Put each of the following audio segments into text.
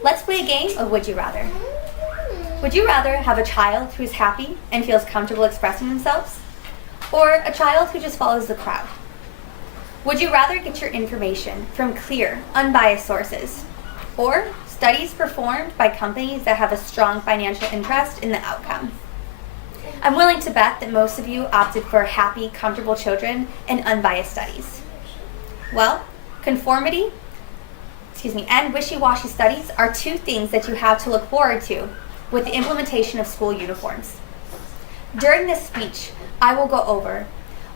Let's play a game of Would You Rather. Would you rather have a child who is happy and feels comfortable expressing themselves, or a child who just follows the crowd? Would you rather get your information from clear, unbiased sources, or studies performed by companies that have a strong financial interest in the outcome? I'm willing to bet that most of you opted for happy, comfortable children and unbiased studies. Well, conformity, and wishy-washy studies are two things that you have to look forward to with the implementation of school uniforms. During this speech, I will go over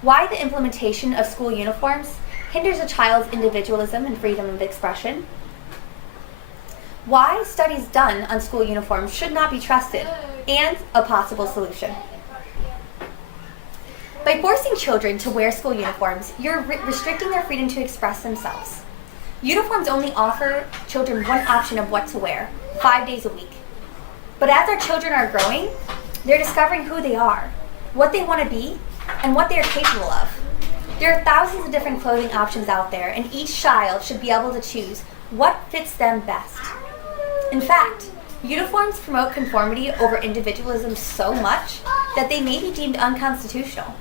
why the implementation of school uniforms hinders a child's individualism and freedom of expression, why studies done on school uniforms should not be trusted, and a possible solution. By forcing children to wear school uniforms, you're restricting their freedom to express themselves. Uniforms only offer children one option of what to wear, 5 days a week. But as our children are growing, they're discovering who they are, what they want to be, and what they are capable of. There are thousands of different clothing options out there, and each child should be able to choose what fits them best. In fact, uniforms promote conformity over individualism so much that they may be deemed unconstitutional.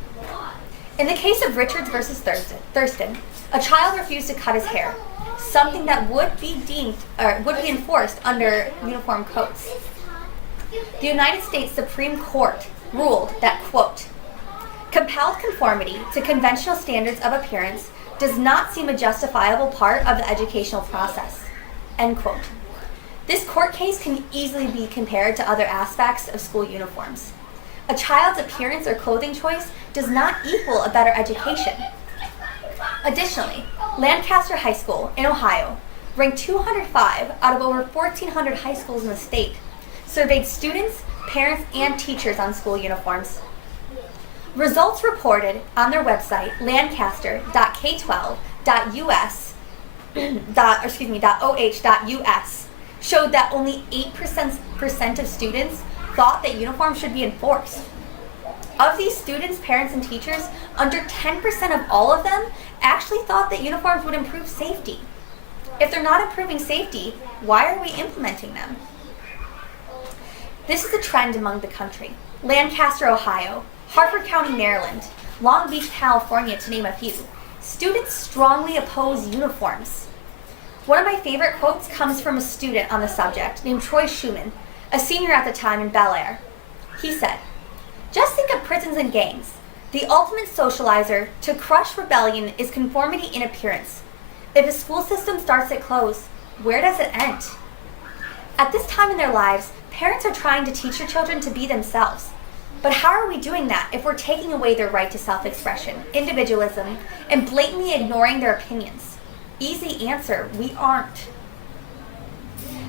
In the case of Richards versus Thurston, a child refused to cut his hair, something that would be enforced under uniform codes. The United States Supreme Court ruled that, quote, compelled conformity to conventional standards of appearance does not seem a justifiable part of the educational process, end quote. This court case can easily be compared to other aspects of school uniforms. A child's appearance or clothing choice does not equal a better education. Additionally, Lancaster High School in Ohio, ranked 205 out of over 1,400 high schools in the state, surveyed students, parents, and teachers on school uniforms. Results reported on their website, lancaster.k12.oh.us, showed that only 8% of students thought that uniforms should be enforced. Of these students, parents, and teachers, under 10% of all of them actually thought that uniforms would improve safety. If they're not improving safety, why are we implementing them? This is a trend among the country. Lancaster, Ohio, Harford County, Maryland, Long Beach, California, to name a few. Students strongly oppose uniforms. One of my favorite quotes comes from a student on the subject named Troy Schumann, a senior at the time in Bel Air. He said, just think of prisons and gangs. The ultimate socializer to crush rebellion is conformity in appearance. If a school system starts at close, where does it end? At this time in their lives, parents are trying to teach their children to be themselves. But how are we doing that if we're taking away their right to self-expression, individualism, and blatantly ignoring their opinions? Easy answer, we aren't.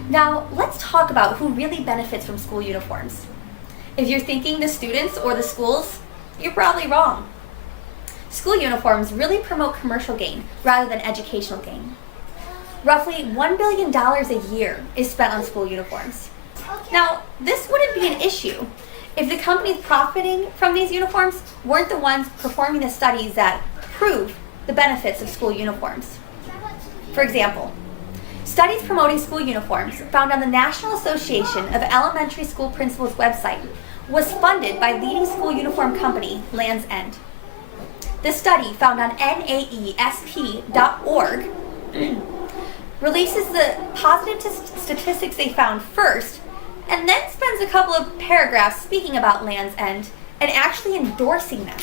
Now, let's talk about who really benefits from school uniforms. If you're thinking the students or the schools, you're probably wrong. School uniforms really promote commercial gain rather than educational gain. Roughly $1 billion a year is spent on school uniforms. Now, this wouldn't be an issue if the companies profiting from these uniforms weren't the ones performing the studies that prove the benefits of school uniforms. For example, studies promoting school uniforms found on the National Association of Elementary School Principals website was funded by leading school uniform company Lands' End. The study, found on naesp.org, releases the positive statistics they found first, and then spends a couple of paragraphs speaking about Lands' End and actually endorsing them.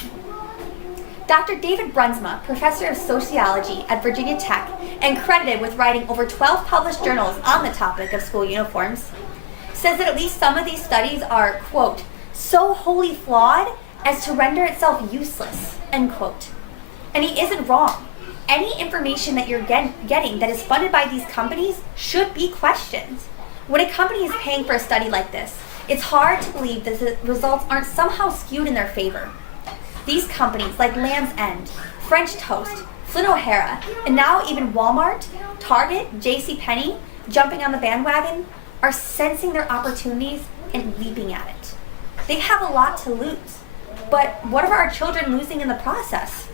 Dr. David Brunsma, professor of sociology at Virginia Tech and credited with writing over 12 published journals on the topic of school uniforms, says that at least some of these studies are, quote, so wholly flawed as to render itself useless, end quote. And he isn't wrong. Any information that you're getting that is funded by these companies should be questioned. When a company is paying for a study like this, it's hard to believe that the results aren't somehow skewed in their favor. These companies like Lands' End, French Toast, Flynn O'Hara, and now even Walmart, Target, JCPenney, jumping on the bandwagon, are sensing their opportunities and leaping at it. They have a lot to lose, but what are our children losing in the process?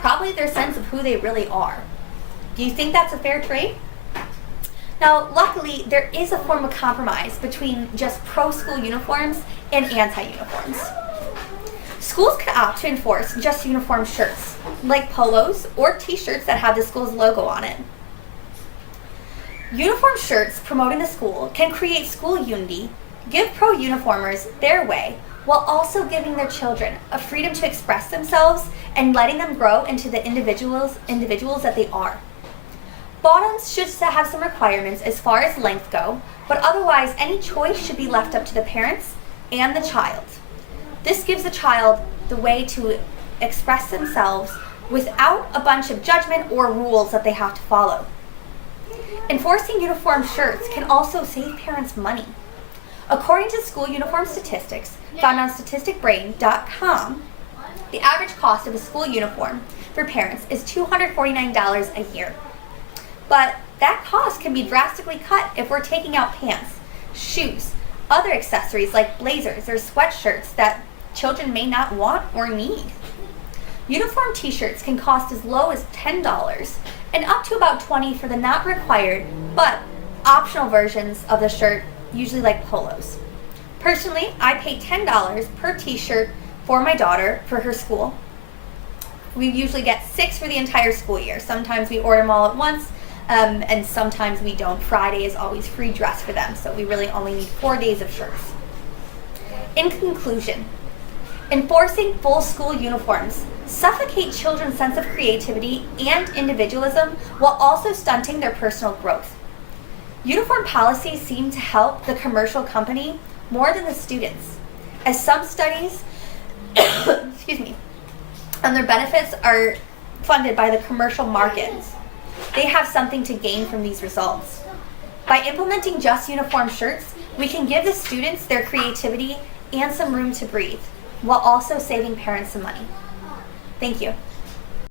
Probably their sense of who they really are. Do you think that's a fair trade? Now, luckily, there is a form of compromise between just pro-school uniforms and anti-uniforms. Schools could opt to enforce just uniform shirts, like polos or t-shirts that have the school's logo on it. Uniform shirts promoting the school can create school unity, give pro-uniformers their way, while also giving their children a freedom to express themselves and letting them grow into the individuals that they are. Bottoms should have some requirements as far as length go, but otherwise any choice should be left up to the parents and the child. This gives the child the way to express themselves without a bunch of judgment or rules that they have to follow. Enforcing uniform shirts can also save parents money. According to school uniform statistics found on statisticbrain.com, the average cost of a school uniform for parents is $249 a year. But that cost can be drastically cut if we're taking out pants, shoes, other accessories like blazers or sweatshirts that children may not want or need. Uniform t-shirts can cost as low as $10 and up to about $20 for the not required but optional versions of the shirt, usually like polos. Personally, I pay $10 per t-shirt for my daughter for her school. We usually get 6 for the entire school year. Sometimes we order them all at once, and sometimes we don't. Friday is always free dress for them, so we really only need 4 days of shirts. In conclusion, enforcing full school uniforms suffocate children's sense of creativity and individualism while also stunting their personal growth. Uniform policies seem to help the commercial company more than the students, as some studies and their benefits are funded by the commercial markets. They have something to gain from these results. By implementing just uniform shirts, we can give the students their creativity and some room to breathe, while also saving parents some money. Thank you.